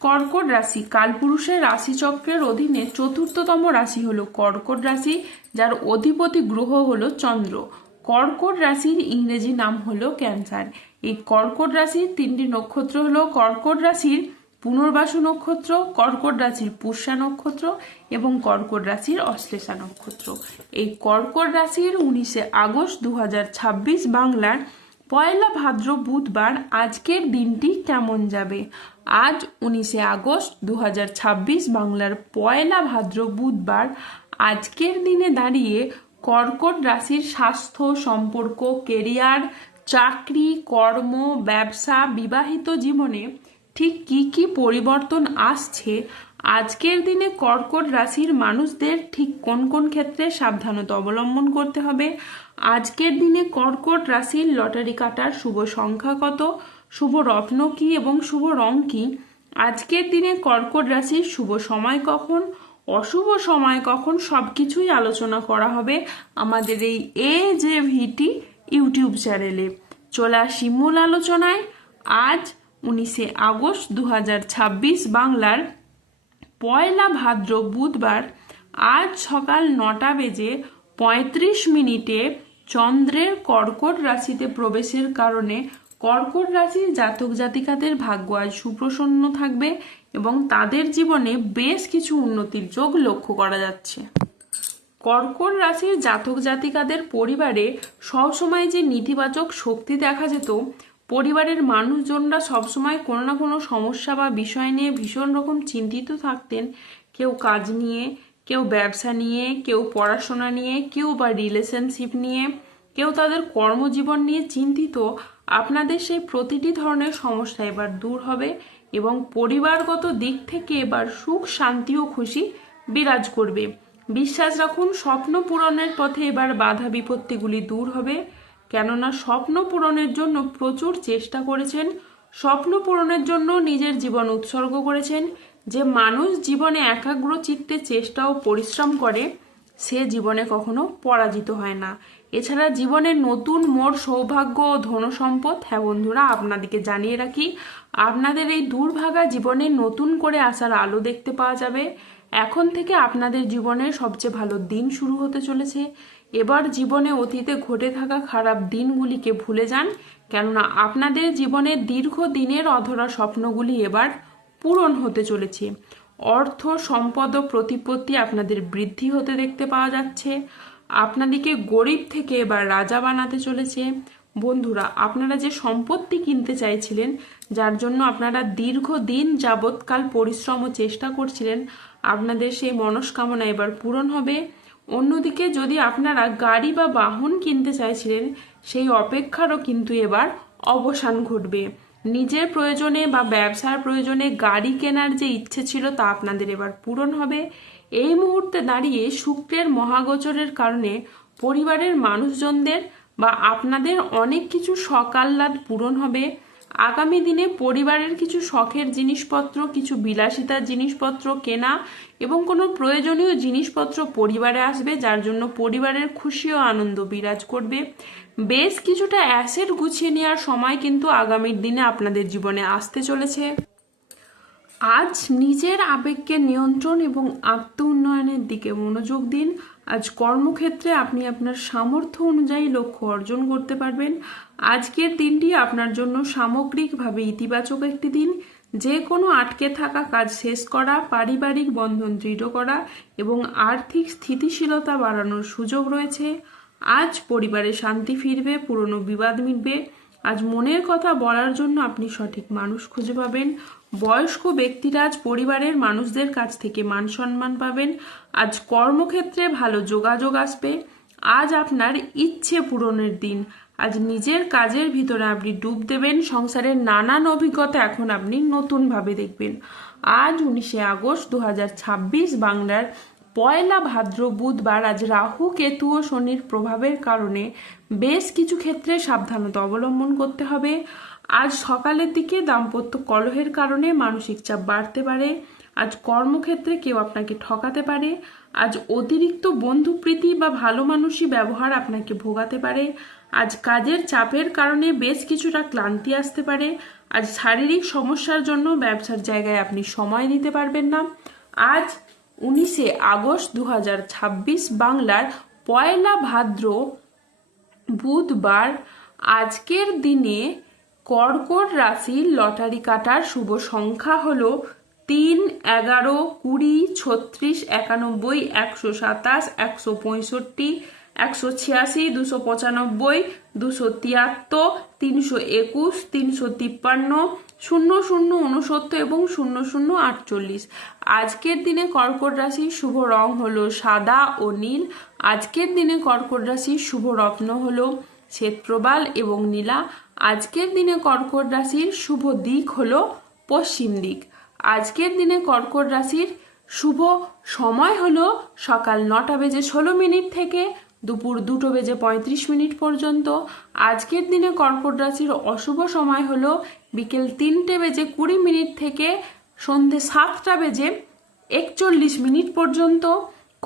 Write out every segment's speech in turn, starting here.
কর্কট রাশি কালপুরুষের রাশিচক্রের অধীনে চতুর্থতম রাশি হলো কর্কট রাশি, যার অধিপতি গ্রহ হলো চন্দ্র। কর্কট রাশির ইংরেজি নাম হলো ক্যান্সার। এই কর্কট রাশির তিনটি নক্ষত্র হলো কর্কট রাশির পুনর্বাসু নক্ষত্র, কর্কট রাশির পুষ্যা নক্ষত্র এবং কর্কট রাশির অশ্লেষা নক্ষত্র। এই কর্কট রাশির 19শে আগস্ট 2026 বাংলার পয়লা ভাদ্র বুধবার আজকের দিনটি কেমন যাবে? আজ 19শে আগস্ট 2026 বাংলার পয়লা ভাদ্র বুধবার আজকের দিনে দাঁড়িয়ে কর্কট রাশির স্বাস্থ্য, সম্পর্ক, কেরিয়ার, চাকরি, কর্ম, ব্যবসা, বিবাহিত জীবনে ঠিক কি কি পরিবর্তন আসছে, আজকের দিনে কর্কট রাশির মানুষদের ঠিক কোন কোন ক্ষেত্রে সাবধানতা অবলম্বন করতে হবে, আজকের দিনে কর্কট রাশির লটারি কাটার শুভ সংখ্যা কত, শুভ রত্ন কি এবং শুভ রং কি, আজকের দিনে কর্কট রাশির শুভ সময় কখন, অশুভ সময় কখন, সবকিছুই আলোচনা করা হবে আমাদের এই AJVT ইউটিউব চ্যানেলে। চলে আসি মূল আলোচনায়। আজ 19শে আগস্ট 2026 বাংলার পয়লা ভাদ্র বুধবার আজ সকাল 9:35 চন্দ্রের কর্কট রাশিতে প্রবেশের কারণে কর্কট রাশির জাতক জাতিকাদের ভাগ্য আজ সুপ্রসন্ন থাকবে এবং তাদের জীবনে বেশ কিছু উন্নতির যোগ লক্ষ্য করা যাচ্ছে। কর্কট রাশির জাতক জাতিকাদের পরিবারে সবসময় যে নেতিবাচক শক্তি দেখা যেত, পরিবারের মানুষজনরা সবসময় কোনো না কোনো সমস্যা বা বিষয় নিয়ে ভীষণ রকম চিন্তিত থাকতেন। কেউ কাজ নিয়ে, কেউ ব্যবসা নিয়ে, কেউ পড়াশোনা নিয়ে, কেউ বা রিলেশনশিপ নিয়ে, কেউ তাদের কর্মজীবন নিয়ে চিন্তিত। আপনাদের সেই প্রতিটি ধরনের সমস্যা এবার দূর হবে এবং পরিবারগত দিক থেকে এবার সুখ, শান্তি ও খুশি বিরাজ করবে। বিশ্বাস রাখুন, স্বপ্ন পূরণের পথে এবার বাধা বিপত্তিগুলি দূর হবে, কেননা স্বপ্ন পূরণের জন্য প্রচুর চেষ্টা করেছেন, স্বপ্ন পূরণের জন্য নিজের জীবন উৎসর্গ করেছেন। যে মানুষ জীবনে একাগ্র চিত্তে চেষ্টা ও পরিশ্রম করে, সে জীবনে কখনো পরাজিত হয় না। এছাড়া জীবনের নতুন মোড়, সৌভাগ্য ও ধনসম্পদ। হ্যাঁ বন্ধুরা, আপনাদেরকে জানিয়ে রাখি, আপনাদের এই দুর্ভাগা জীবনে নতুন করে আসার আলো দেখতে পাওয়া যাবে। এখন থেকে আপনাদের জীবনের সবচেয়ে ভালো দিন শুরু হতে চলেছে। এবার জীবনে অতীতে ঘটে থাকা খারাপ দিনগুলিকে ভুলে যান, কেননা আপনাদের জীবনের দীর্ঘ দিনের অধরা স্বপ্নগুলি এবার পূরণ হতে চলেছে। অর্থ, সম্পদ ও প্রতিপত্তি আপনাদের বৃদ্ধি হতে দেখতে পাওয়া যাচ্ছে। আপনাদেরকে গরিব থেকে এবার রাজা বানাতে চলেছে। বন্ধুরা, আপনারা যে সম্পত্তি কিনতে চাইছিলেন, যার জন্য আপনারা দীর্ঘদিন যাবৎকাল পরিশ্রম ও চেষ্টা করছিলেন, আপনাদের সেই মনস্কামনা এবার পূরণ হবে। অন্যদিকে যদি আপনারা গাড়ি বা বাহন কিনতে চাইছিলেন, সেই অপেক্ষারও কিন্তু এবার অবসান ঘটবে। নিজের প্রয়োজনে বা ব্যবসার প্রয়োজনে গাড়ি কেনার যে ইচ্ছে ছিল, তা আপনাদের এবার পূরণ হবে। এই মুহূর্তে দাঁড়িয়ে শুক্রের মহাগোচরের কারণে পরিবারের মানুষজনদের বা আপনাদের অনেক কিছু শখ আহ্লাদ পূরণ হবে। আগামী দিনে পরিবারের কিছু শখের জিনিসপত্র, কিছু বিলাসিতার জিনিসপত্র কেনা এবং কোনো প্রয়োজনীয় জিনিসপত্র পরিবারে আসবে, যার জন্য পরিবারের খুশি ও আনন্দ বিরাজ করবে। বেশ কিছুটা অ্যাসেট গুছিয়ে নেওয়ার সময় কিন্তু আগামীর দিনে আপনাদের জীবনে আসতে চলেছে। আজ নিজের আবেগকে নিয়ন্ত্রণ এবং আত্ম উন্নয়নের দিকে মনোযোগ দিন। আজ কর্মক্ষেত্রে আপনি আপনার সামর্থ্য অনুযায়ী লক্ষ্য অর্জন করতে পারবেন। আজকের দিনটি আপনার জন্য সামগ্রিকভাবে ইতিবাচক একটি দিন। যে কোনো আটকে থাকা কাজ শেষ করা, পারিবারিক বন্ধন দৃঢ় করা এবং আর্থিক স্থিতিশীলতা বাড়ানোর সুযোগ রয়েছে। আজ পরিবারে শান্তি ফিরবে, পুরনো বিবাদ মিটবে। আজ মনের কথা বলার জন্য আপনি সঠিক মানুষ খুঁজে পাবেন। বয়স্ক ব্যক্তিরা আজ পরিবারের মানুষদের কাছ থেকে মান সম্মান পাবেন। আজ কর্মক্ষেত্রে ভালো যোগাযোগ আসবে। আজ আপনার ইচ্ছে পূরণের দিন। আজ নিজের কাজের ভিতরে আপনি ডুব দেবেন। সংসারের নানান অভিজ্ঞতা এখন আপনি নতুনভাবে দেখবেন। আজ 19শে আগস্ট 2026 বাংলার পয়লা ভাদ্র বুধবার আজ রাহু, কেতু ও শনির প্রভাবের কারণে বেশ কিছু ক্ষেত্রে সাবধানতা অবলম্বন করতে হবে। আজ সকালের দিকে দাম্পত্য কলহের কারণে মানসিক চাপ বাড়তে পারে। আজ কর্মক্ষেত্রে কেউ আপনাকে ঠকাতে পারে। আজ অতিরিক্ত বন্ধুপ্রীতি বা ভালো মানুষই ব্যবহার আপনাকে ভোগাতে পারে। আজ কাজের চাপের কারণে বেশ কিছুটা ক্লান্তি আসতে পারে। আজ শারীরিক সমস্যার জন্য ব্যবসার জায়গায় আপনি সময় দিতে পারবেন না। আজ 19শে আগস্ট 2026 বাংলার 1 ভাদ্র বুধবার। আজকের দিনে কর্কট রাশির লটারি কাটার শুভ সংখ্যা হলো 3, 11, 20, 36, 91, 127, 165, 186, 295, 273, 321, 353, 0069 এবং 0048। আজকের দিনে কর্কট রাশির শুভ রং হলো সাদা ও নীল। আজকের দিনে কর্কট রাশির শুভ রত্ন হলো শ্বেতপ্রবাল এবং নীলা। আজকের দিনে কর্কট রাশির শুভ দিক হলো পশ্চিম দিক। আজকের দিনে কর্কট রাশির শুভ সময় হলো সকাল 9:16 থেকে দুপুর 2:35 পর্যন্ত। আজকের দিনে কর্কট রাশির অশুভ সময় হলো বিকেল 3:20 থেকে সন্ধে 7:41 পর্যন্ত।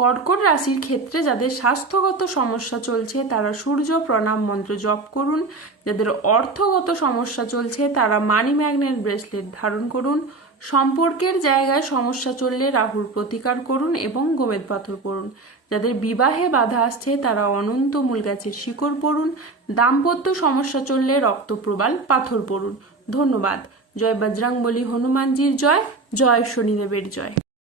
কর্কট রাশির ক্ষেত্রে যাদের স্বাস্থ্যগত সমস্যা চলছে তারা সূর্য প্রণাম মন্ত্র জপ করুন। যাদের অর্থগত সমস্যা চলছে তারা মানি ম্যাগনেট ব্রেসলেট ধারণ করুন। সম্পর্কের জায়গায় সমস্যা চললে রাহুর প্রতিকার করুন এবং গোমেদ পাথর পড়ুন। যাদের বিবাহে বাধা আসছে তারা অনন্ত মূল গাছের শিকড় পড়ুন। দাম্পত্য সমস্যা চললে রক্তপ্রবাল পাথর পড়ুন। ধন্যবাদ। জয় বজরংবলী হনুমানজির জয়, জয় শনিদেবের জয়।